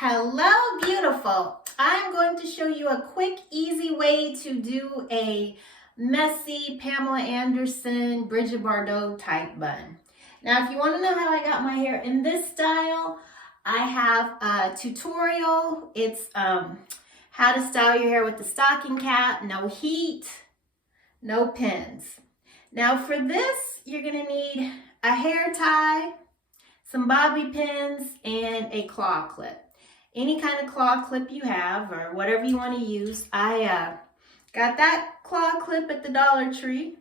Hello, beautiful. I'm going to show you a quick, easy way to do a messy Pamela Anderson, Bridget Bardot type bun. Now, if you want to know how I got my hair in this style, I have a tutorial. It's how to style your hair with the stocking cap, no heat, no pins. Now for this, you're gonna need a hair tie, some bobby pins, and a claw clip. Any kind of claw clip you have or whatever you want to use. I got that claw clip at the Dollar Tree.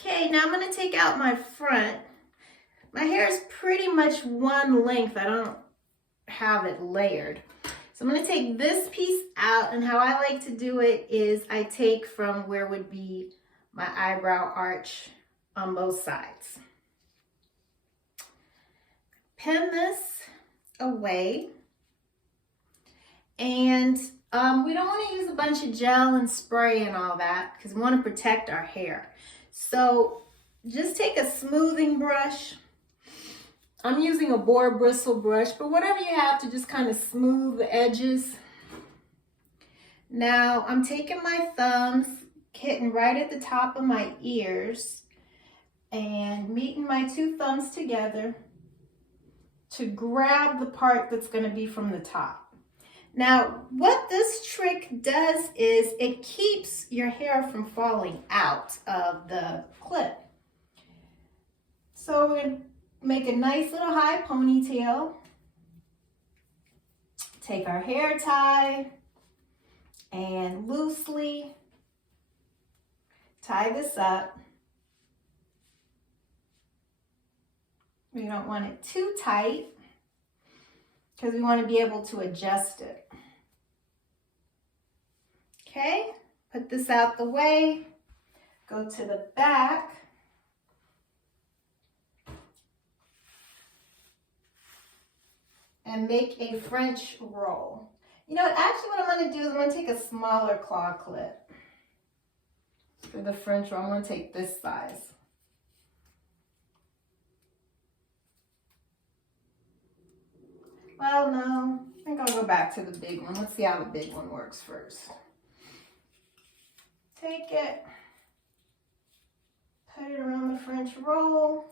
Okay, now I'm going to take out my front. My hair is pretty much one length. I don't have it layered. So I'm going to take this piece out, and how I like to do it is I take from where would be my eyebrow arch on both sides. Pin this away. And we don't want to use a bunch of gel and spray and all that because we want to protect our hair. So just take a smoothing brush. I'm using a boar bristle brush, but whatever you have to just kind of smooth the edges. Now I'm taking my thumbs, hitting right at the top of my ears and meeting my two thumbs together to grab the part that's going to be from the top. Now, what this trick does is it keeps your hair from falling out of the clip. So we're going to make a nice little high ponytail. Take our hair tie and loosely tie this up. We don't want it too tight, because we want to be able to adjust it. Okay, put this out the way, go to the back, and make a French roll. You know, actually what I'm going to do is I'm going to take a smaller claw clip for the French roll. I'm going to take this size. Well, no, I think I'll go back to the big one. Let's see how the big one works first. Take it, put it around the French roll,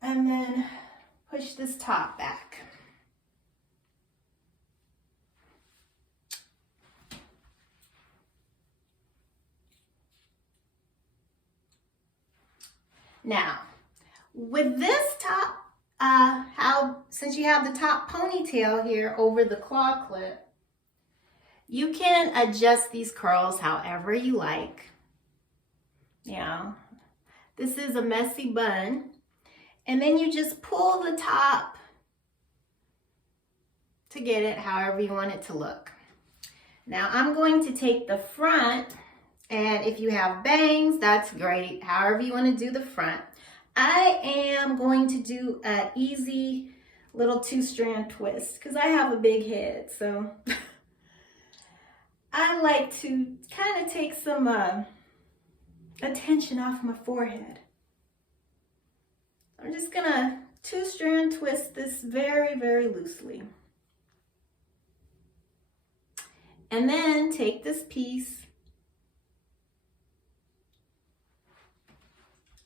and then push this top back. Now, with this top, since you have the top ponytail here over the claw clip, you can adjust these curls however you like. You know, this is a messy bun, and then you just pull the top to get it however you want it to look. Now I'm going to take the front, and if you have bangs, that's great, however you want to do the front. I am going to do an easy little 2-strand twist because I have a big head, so I like to kind of take some attention off my forehead. I'm just gonna 2-strand twist this very, very loosely. And then take this piece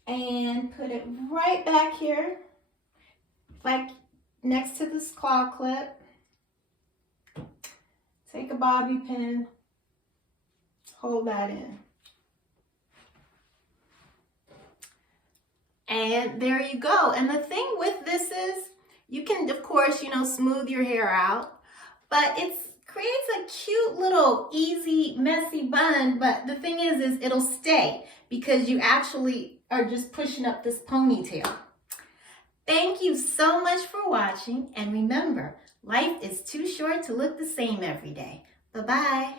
and put it right back here, like next to this claw clip. Take a bobby pin, hold that in. And there you go. And the thing with this is you can, of course, you know, smooth your hair out, but it creates a cute little easy messy bun. But the thing is it'll stay because you actually are just pushing up this ponytail. Thank you so much for watching, and remember, life is too short to look the same every day. Bye-bye.